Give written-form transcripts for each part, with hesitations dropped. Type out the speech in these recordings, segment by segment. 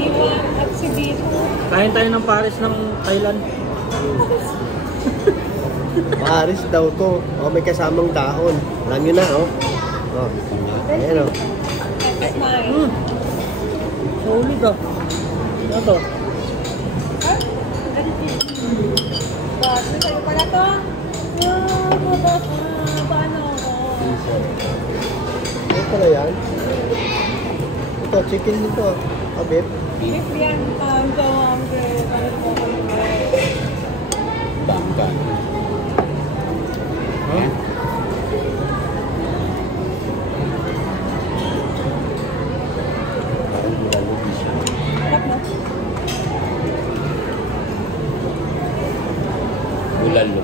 Iwan at si Bito. Kain tayo ng Paris ng Thailand. Paris daw to. Oh, may kasamang dahon. Alam nyo na, oh. Oh. Ayan, oh. That's mine. Solid ah. Ano to? Bakit? Sa'yo pala to? Paano ako? Ano pala yan? Ito, chicken nito. Ah, beef. Beef yan. I'm so hungry. Bangka. Huh? Sarap mo? Bulalo.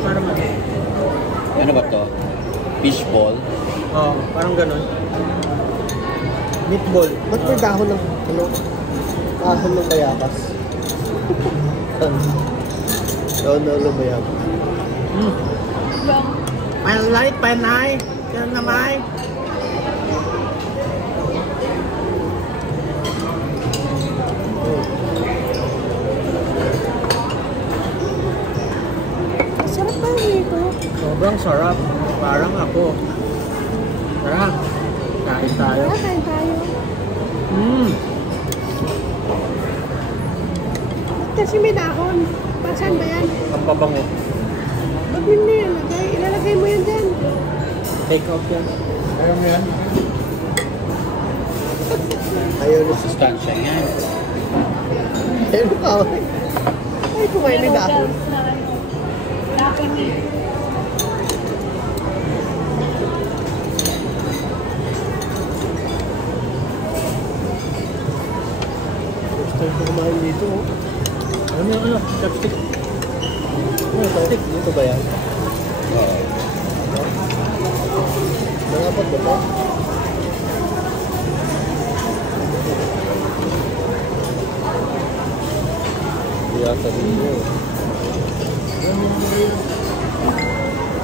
Parang ano? Ano ba to? Fishball. Oo, parang ganun. Meatball. Ba't may dahon ng, ano? Dahon ng bayabas? Dahon ng bayabas. Long. Panay, panay. Yan naman. Sarap ba nito? Sobrang sarap. Parang ako. Tara, kain tayo. Tara, kain tayo. Kasi may dahon. Pasan ba yan? Ang pabango. Ba't yun na yan? Ilalagay mo yan dyan. Take out yan. Ayaw mo yan? Ayaw na Sustansya yan. Ayaw na kaway. Ay, kumain ng dahon. Lapon eh. First time ko kumain dito, oh. Ano yung ano? Chopstick. Ano ito? Dito ba yan? Oo. Nangapat ba ito? Hindi yata dito.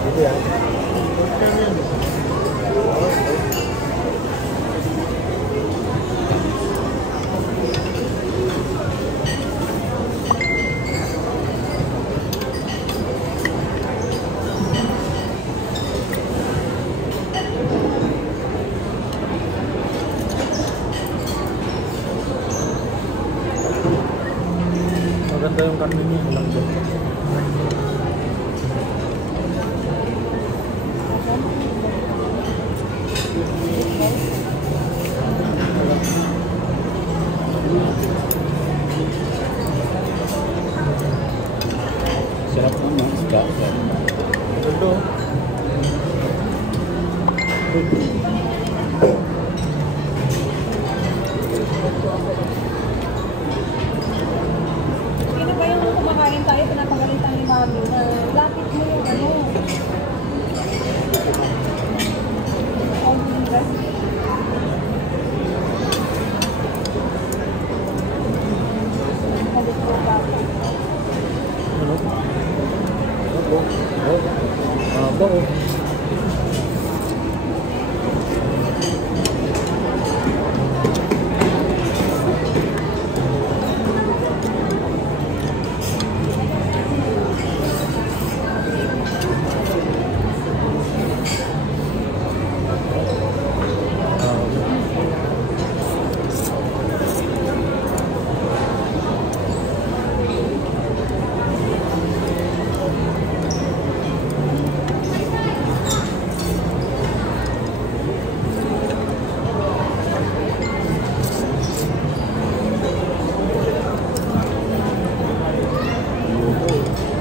Dito yan. Maganda yung karne niya. Walang doon. Sarap naman. Isda. Ito. Sino ba yung kumakain tayo? Pinapagalitan ni Mami na lapit mo yung ano. Ang bigas. Halit ko ba? Ano? Abo. Abo.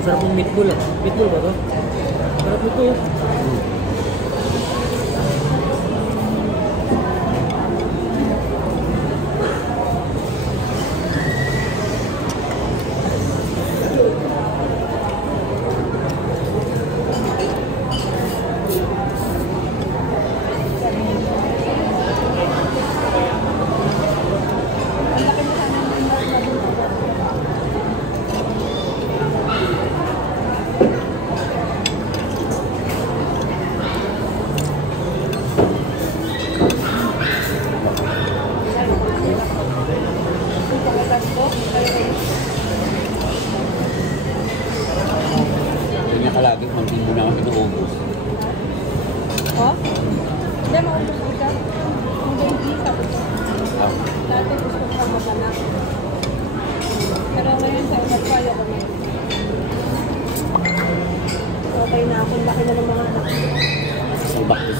Sarap yung meatball ah. Meatball ba to? Sarap ito.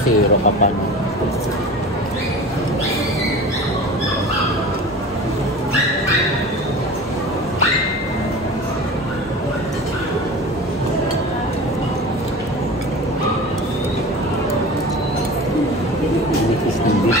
Zero ka pa. No? Nipis ng beef.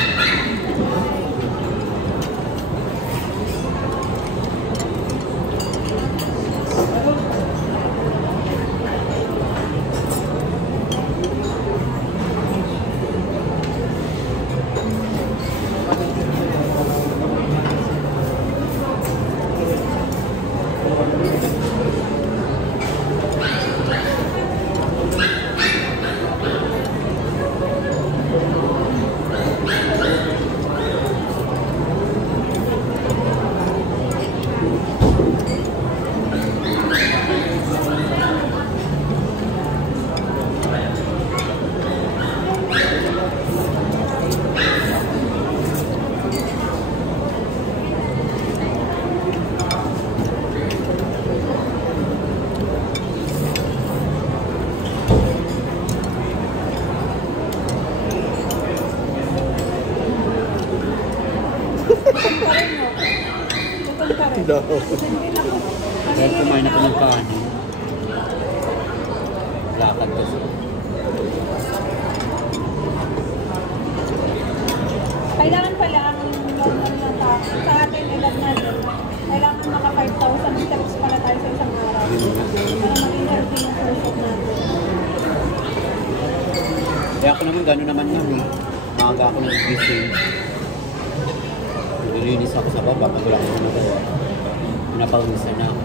Tutong pa rin, no? Tutong pa rin. No. Hindi na po. Dahil kumain na po ng kanin. Lakad kasi. Kailangan pala ang normal na tao. Sa atin, edad natin, kailangan maka 5,000 steps pala tayo sa isang araw. Para maging healthy yung person natin. Kaya ako naman gano'n naman yan eh. Maaga ako nag-gising. Nililinis ako sa baba pag wala akong nagawa. Pinapawisan na ako.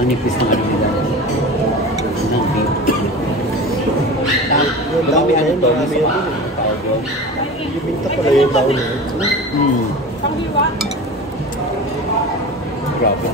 Ang nipis ng ano nila. Ng beef. Marami ano to, Marami may yan. sa tao doon. Yung binta pala yung daon na yun. Panghiwa. Grabe.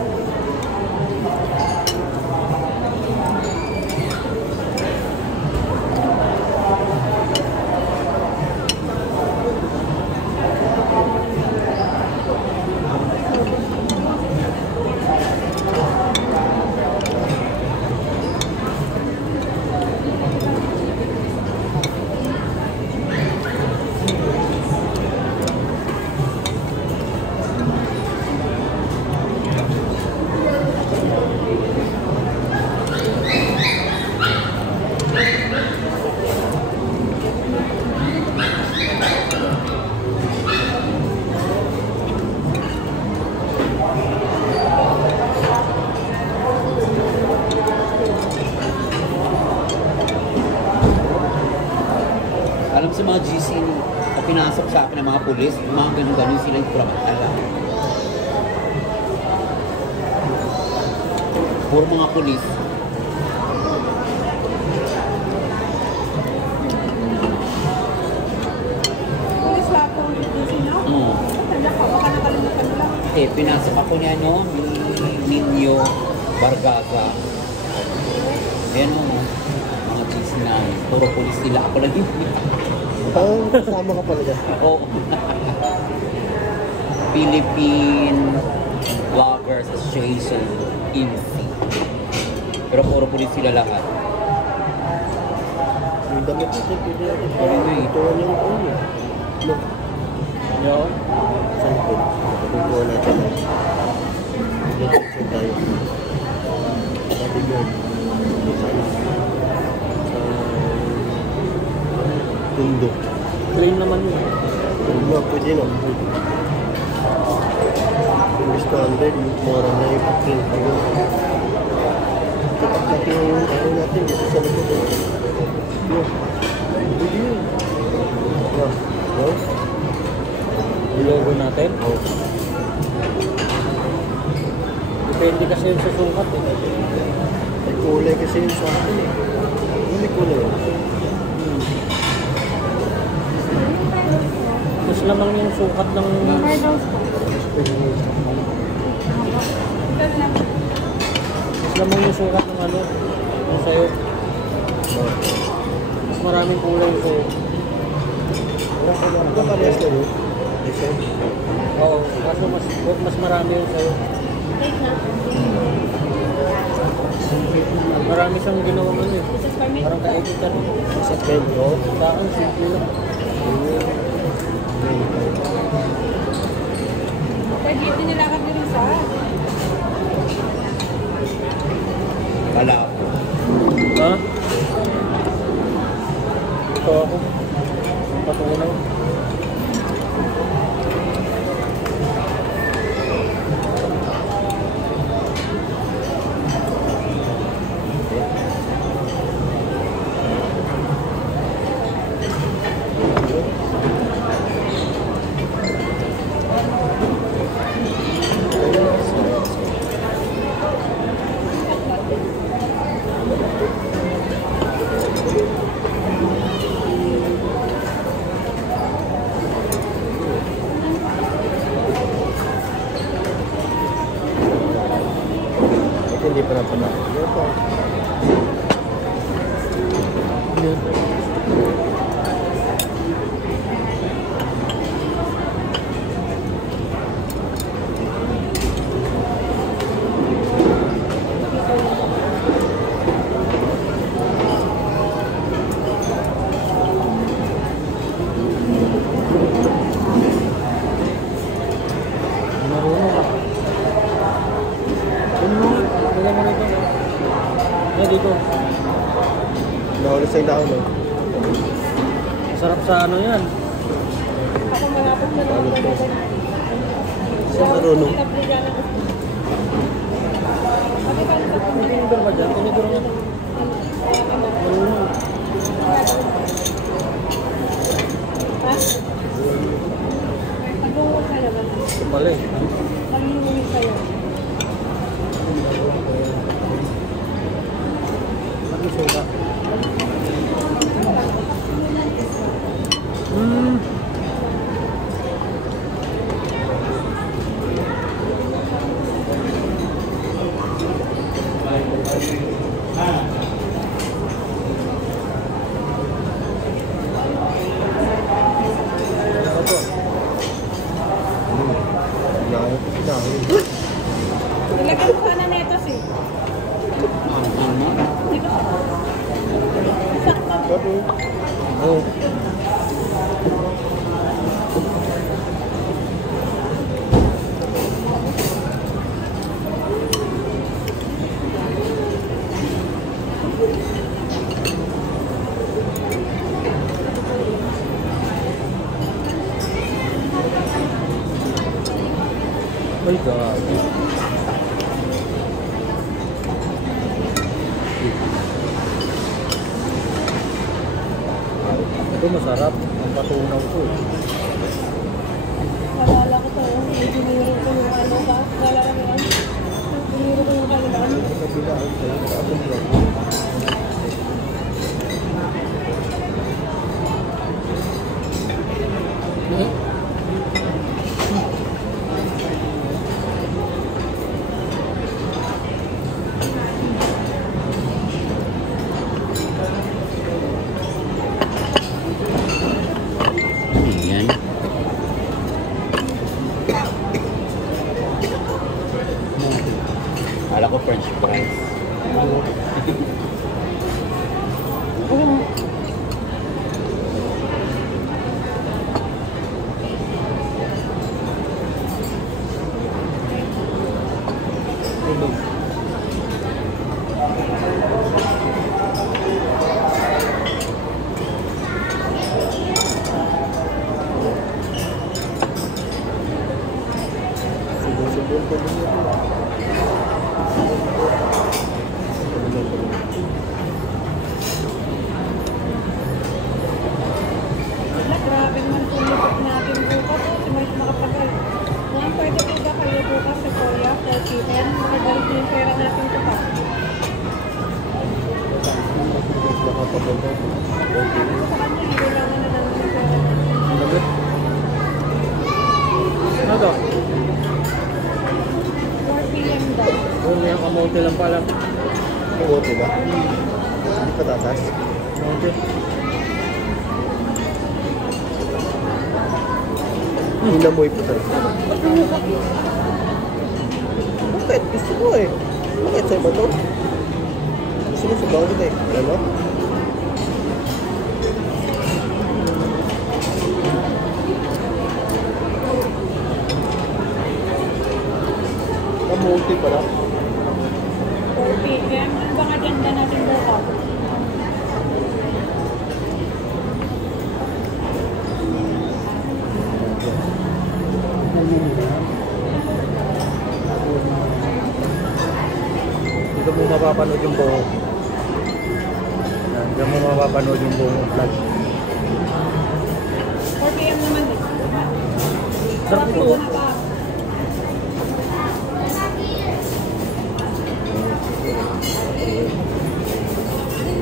Alam sa mga GC, na pinasok sa akin ng mga pulis, mga ganun-ganun sila yung kuramantala. Puro mga pulis. Pulis lahat po yung busy na. Tanda ka, baka nakalimutan lang. Eh, pinasok ako ni ano, ni Nino Bargaga. Ayan o, mga GC na, puro pulis sila. Ako lang yun. Kasama ka pala dyan. Oo. Philippine Vloggers Association, INC. Pero puro pulis sila lahat. Yung damit natin, pwede natin. Anyway. Ito yung ulo. Look. Yun. Saan po? Pagkukuha natin. Saan tayo? Bodyguard. Tundo. Plain naman yun. Tundo, pwede no? Imbis 200, mura na yung pakin. Kapag yung ano natin, dito sa likod. Yun. Pwede yun. Yan. Yan. Yung logo natin. Oh. Depende kasi yun sa sukat eh. May kulay kasi yun sa akin eh. Hindi kulay yun. Mas lamang yung sukat ng... Warehouse po. Ganun lang. Mas lamang yung sukat ng ano, yung sa'yo. Mas maraming kulay yung sa'yo. Ito parehas na yun. Design. Oo, kaso mas marami yung sa'yo. Take na. Marami siyang ginawang ano eh. This is for me. Parang ka-edit ka rin. Sa Pedro. Sa akin, simple lang. Pwede ito nilakad nyo rin sa. Kala ako. Ha? Ito ako. Patunaw. Ito hindi pa napala. Marunong ka. Ano mo? Lagyan mo rito. Dito. Nahuli sa ilaw, no? Masarap sa ano yan. Ako malapit na lang. Siya marunong. Tinidor ba dyan? Tinidor nga. Marunong. Ha? Mag-uwi ka naman. Ito pala eh. Mag-uwi kayo. Nag-isuka. Ito. Nilagyan ko sana netos eh. Ano? Di ba? Sakto. Oh. My God. Ito masarap. Ang patunaw ko. Nalala ko to. Biniro ko yung ano ba? Nalala mo yan? Biniro ko yung kailan. Ano yan? Kala ko French fries. Subol ko din ito. Wala, grabe naman tumulot natin bukas. Kasi may makapagay. Ngayon, pwede po ba kayo bukas sa Korea? 30-10? Makabalik na yung pera natin ito pa. Sa kanya, kailangan na naman yung pera natin. Ano to? pala. Kamote ba? Hindi patatas. Okay. Inamoy po tayo. Bakit? Gusto ko eh. Bakit? Sa'yo ba ito? Gusto mo sa bawang eh. Ano? Kamote pala. 4 p.m. Ano bang agenda natin bukas? Dito mo mapapanood yung buo. Yan, dyan mo mapapanood yung buong vlog. 4 p.m. naman eh. Sarap ito. na ba?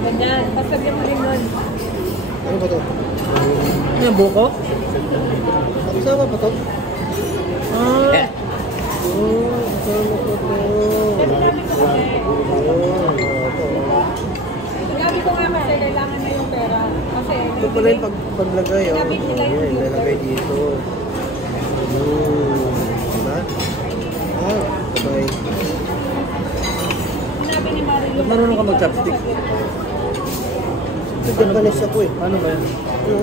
Ganyan. Pasagyan mo rin nun. Ano ba ito? Ano yung buko? Kasama ba ito? Ah! Oo, kasama ko ito. Kasi sabi ko kasi, Oo, ito. sabi ko nga kasi kailangan na yung pera. Kasi Ito pala yung paglagay. Oh. Sinabi nila yung Ayan, ilalagay dito. Diba? Ah, sabay. sinabi ni Mario. Marunong ka mag-chopstick? Ito, Japanese ako eh. Ano ba yan? Ano?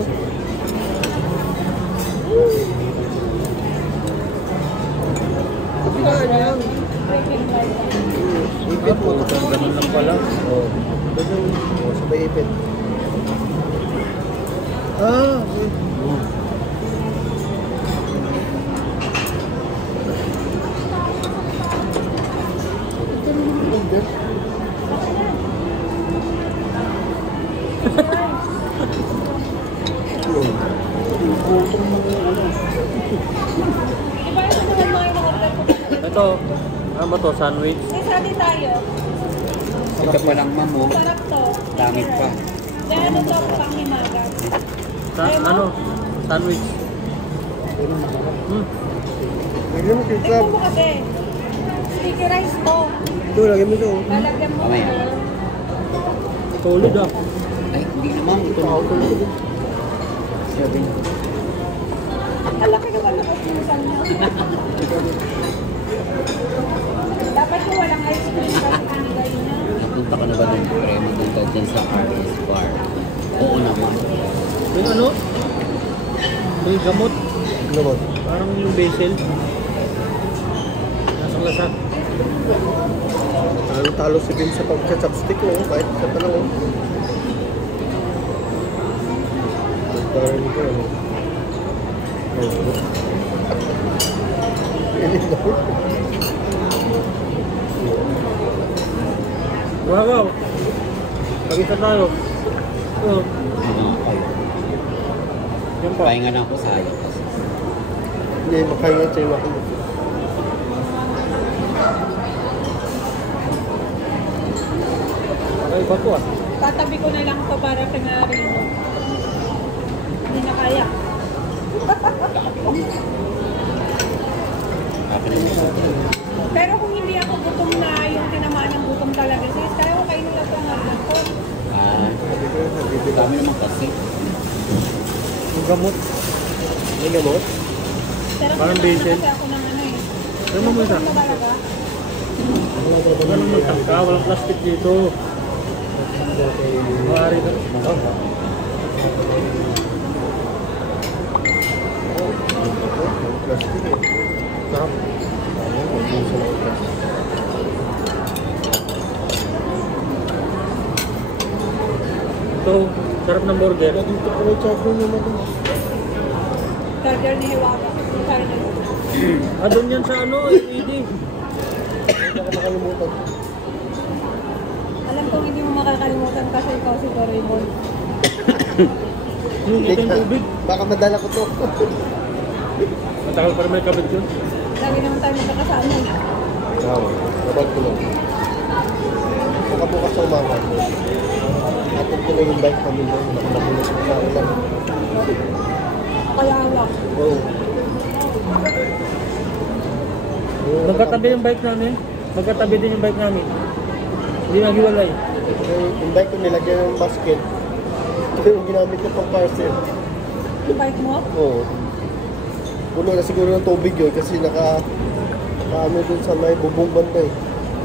Kapilaan yan. Breaking light. Ipit mo ito. Ganun lang pala. Oo. Ganun. Oo, sabay ipit. Ah, okay. Iba yung naman mga in-order ko. Ito, ano ba to? Sandwich? Eh, sali tayo. Ito pa lang ma'am, oh. Sarap to. Dami pa. Kaya ano to, panghimaga. Ano? Sandwich. Lagyan mo Tignan ketchup. mo kasi. Sticky rice to. Ito, lagyan mo ito. Lalagyan mo. Mamaya. Solid ah. Ay, hindi naman. Ito na. Sabi niya. Ang laki naman ng kapusan niya. Dapat yung walang ice cream kasi kanilay na. Napunta ka na ba ng premo dito dyan sa RS Bar? Oo naman. Yung ano? Yung gamot. Ano ba? Parang yung basil. Nasang lasa. Talo si Vin sa pagka-chopstick mo. Kahit sa panahon. Parang ito. Pilit na po. Wow! Pag-isa tayo. Oh, Ay, yan pa. pahinga na ako sayang. Hindi, makahingat sa'yo ako. Ay, iba ko ah. Tatabi ko na lang to para pinari mo. Hindi na kaya. Akin ang isa. Pero kung hindi ako gutom na yung tinamaan ng gutom talaga, sis, kaya ko kainin lang itong order ko. Ah, dami naman kasi. Yung gamot. May gamot? Pero Parang tinamaan basil. na kasi ako ng ano eh. Ano mo isa? Gutom na talaga. Walang magtangka, walang plastic dito. Maaari ka. Plastic eh. Sarap. Ito, sarap ng burger. Dito ko na chocolate naman. Charger ni Hiwaga. Charger. Ah, doon yan sa ano, LED. Baka makalimutan. Alam kong hindi mo makakalimutan kasi ikaw si Doraemon. Yung ito yung tubig. Baka madala ko to. Matagal pa rin may kabit yun. Lagi naman tayo magkakasama. Wow, nabag ko lang. Baka bukas sa umaga. Atod ko lang yung bike namin doon. Nakamahulog sa ulan. Kaya awak. Oo. Magkatabi yung bike namin. Magkatabi din yung bike namin. Hindi naghiwalay. Yung bike ko nilagyan ng basket. Ito yung ginamit ko pang parcel. Yung bike mo? Oo. Puno na siguro ng tubig yun kasi ano dun sa may bubong banda eh.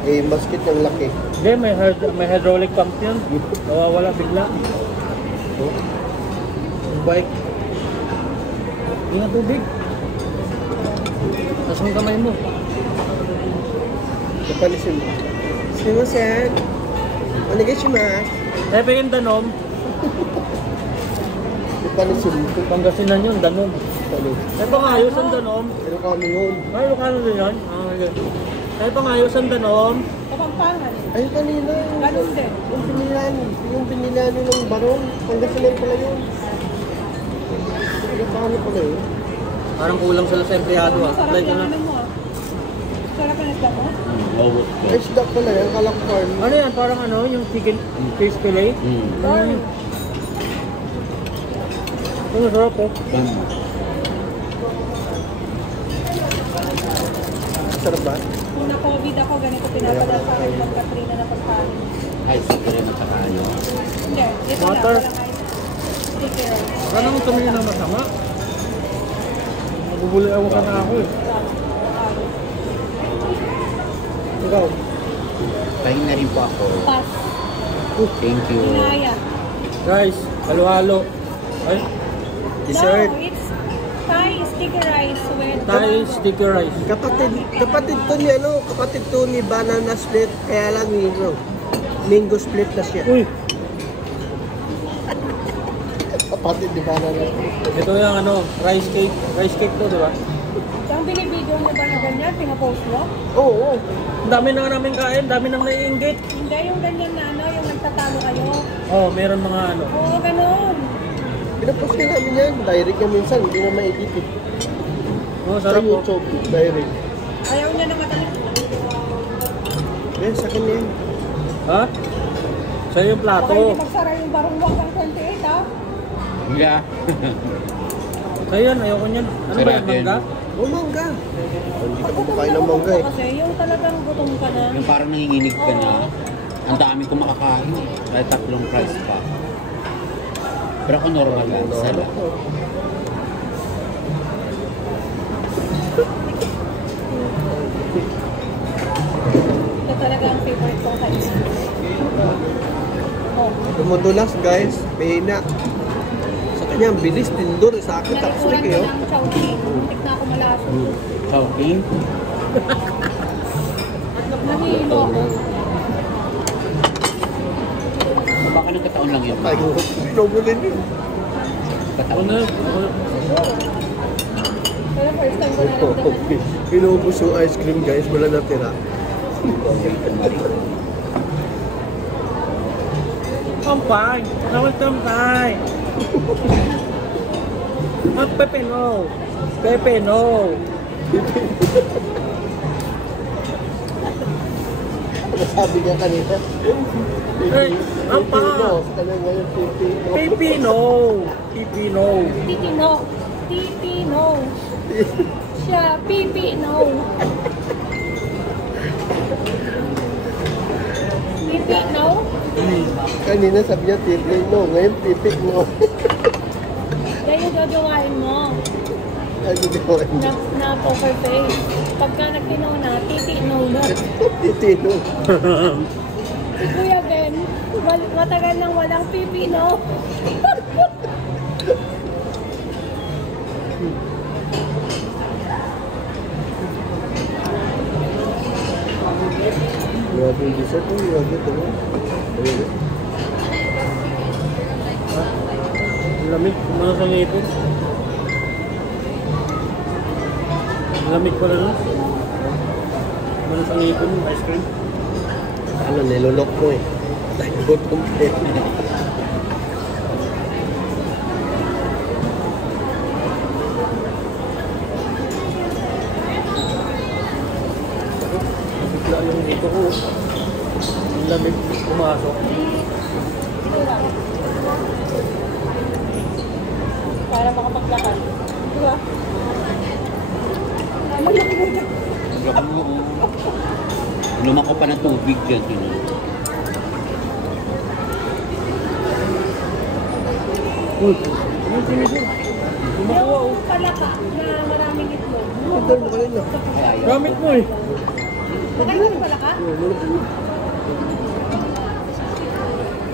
Eh, basket ng laki. Hindi, may hydraulic pump yun. Nawawala bigla. Oh. Yung bike. Hindi nga tubig. Tapos ang kamay mo. Napalisin mo. Simusen. Onegaishimasu. Eh, pa yung danom. Napalisin mo. Pangasinan yun, danom. Ano? Eh, pangayos ang danom. Pero kami yun. Ay, Lucano din yun. Okay. Eh, pangayos ang danom. Kapampangan. Ay, kanina. Ganun din. Yung pinilano ng barong. Pangasinan pala yun. Ano pala yun? Parang kulang sila sa empleyado ah. Sarap Like, yung ano? ano mo ah. Sarap yung isda mo? Lowot ko. Ay, isda pala yan. Kalak farm. Ano yan? Parang ano? Yung chicken fish fillet? Sorry. Ito masarap oh. Sarap ba? Kung na-COVID ako, ganito pinapadala sa akin ng Katrina na pagkain. Ay, sige rin ang kakayo. Hindi, ito na. Water. Walang ice. Sticker. Anong tumingin na masama? Nabubuli ako ka na ako eh. Ikaw? Kain na rin po ako. Pass. Thank you. Inaya. Guys, halo-halo. Ay, Dessert. No, it's Thai sticky rice with... Thai sticky rice. Kapatid to ni banana split, kaya lang mango split na siya. Uy, Kapatid ni banana split. ito yung ano, rice cake. Rice cake to, di ba? Ang binibideo mo ba na ganyan? Pinapost mo? Oo. Ang dami na namin kain, dami nang naiinggit. Hindi, yung ganyan na ano, yung nagtatalo kayo. Oh, meron mga ano. Oo, ganun. Pinapost ka namin yan. Direct ka minsan, hindi na maedit eh. Oh, Sa sarap po. YouTube, direct. Ayaw niya na matamis. Yan, sa kanya yan. Ha? Sa'yo yung Baka plato. hindi magsara yung barungwang ng 28, ha? Yeah. Sa'yo yan, ayoko niyan. Ano ba yan, Sarap yan. mangga? Oh, mangga. Hindi ka Gutom kumakain na ng gutom mangga ka eh. kasi, yung talagang gutom ka na. Yung parang nanginginig ka na. Ang dami ko makakain. Kahit tatlong price pa. Pero ako normal lang. Sana. Ito talaga ang favorite kong Thai. Oh. Dumudulas guys, mahina. Sa kanya, ang bilis, tindor. Sa akin, top Nalikuran stick ko eh. ng chowking. Muntik na ako malaso. Chowking? Nahilo ako. Baka nagkataon lang yun. Ay, logo din yun. Ako Kataon na, lang. ako na. Pero first time ko naramdaman. Inubos yung ice cream guys, wala natira. Kampay! Kamal kampay! Mag Pepe no! Pepe no! Sabi niya kanina. Ay, ang panga. Pilipino. Kanya ngayon, Pilipino. Pepe no! Pepe no! Titino. Titino. Siya, pipino. Pipino? Kanina sabi niya Pilipino. Ngayon, Pilipino. Yan yung jojowain mo. Ay, hindi ko rin. Na poker face. Pagka nagtino na, titino na. Pilipino. Si Kuya Ben, matagal nang walang pipino. Grabe yung dessert. Grabe ito. Ayun. Lamig, kumano sa ngipin. Lamig pala no? Kumano sa ngipin, ice cream. Ano, nilolok mo eh. Dahil gutom eh. Bigla yung dito ko. Yung lamig pumasok. Para makapaglakad. Diba? Naman lang muna. Lumako pa ng tubig dyan. Uy, ano siniguro? Kumakuha oh. Yung palaka na maraming itlog. Ito mo kanina. Gamit mo eh. Nakain mo ng palaka?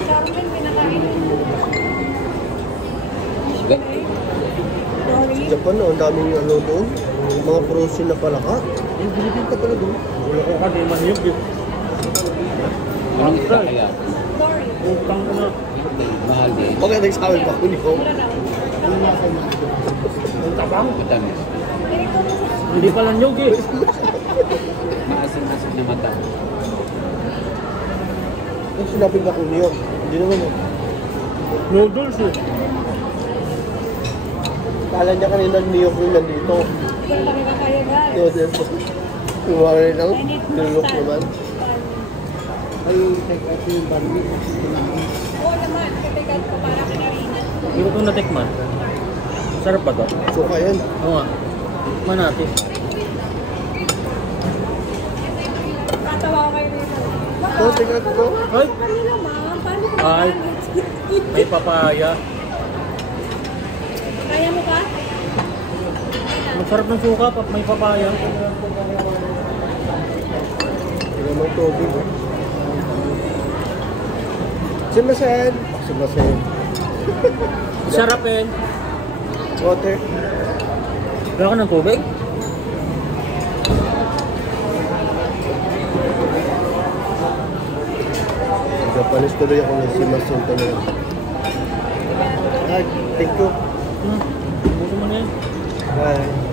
Carmen, pinakain mo. Sorry. Japan, no, ang daming ano doon. Mga frozen na palaka. Yung binibinta pala doon. Wala ko ka, di maniyog eh. Anong isa kaya? Sorry. Utang ko na. Hindi, mahal din. Bakit nagsabi pa ko niyo? Mura daw. Ang tabang. Matamis. Hindi pala niyog eh. Maasim-asim na mata. Yung sinabi ba ko niyo? Hindi naman eh. Noodles eh. Kala niya kanina New York yung nandito. Hindi ko na kami kakaya guys. Yun, yun. Kumara rin lang. I need Nilulok mustard. naman. Ay, take out yung barbie. Oo naman, katikat ko para kinarina. Hindi ko ito natikman. Sarap ba ito? Suka yan. Oo nga. Tikman natin. Tatawa ko kayo rito. Ito, tingnan ko. Ay! Kanina ma'am, paano ko Ay. May papaya. Kaya mo pa? Ang sarap ng suka, may papaya. Tingnan mo tubig. Eh. Simasen. Simasen. Sarap eh. Water. Wala ka ng tubig? Japanese tuloy ako ng simasen talaga. Ay, thank you. Buso mo na yan. Bye.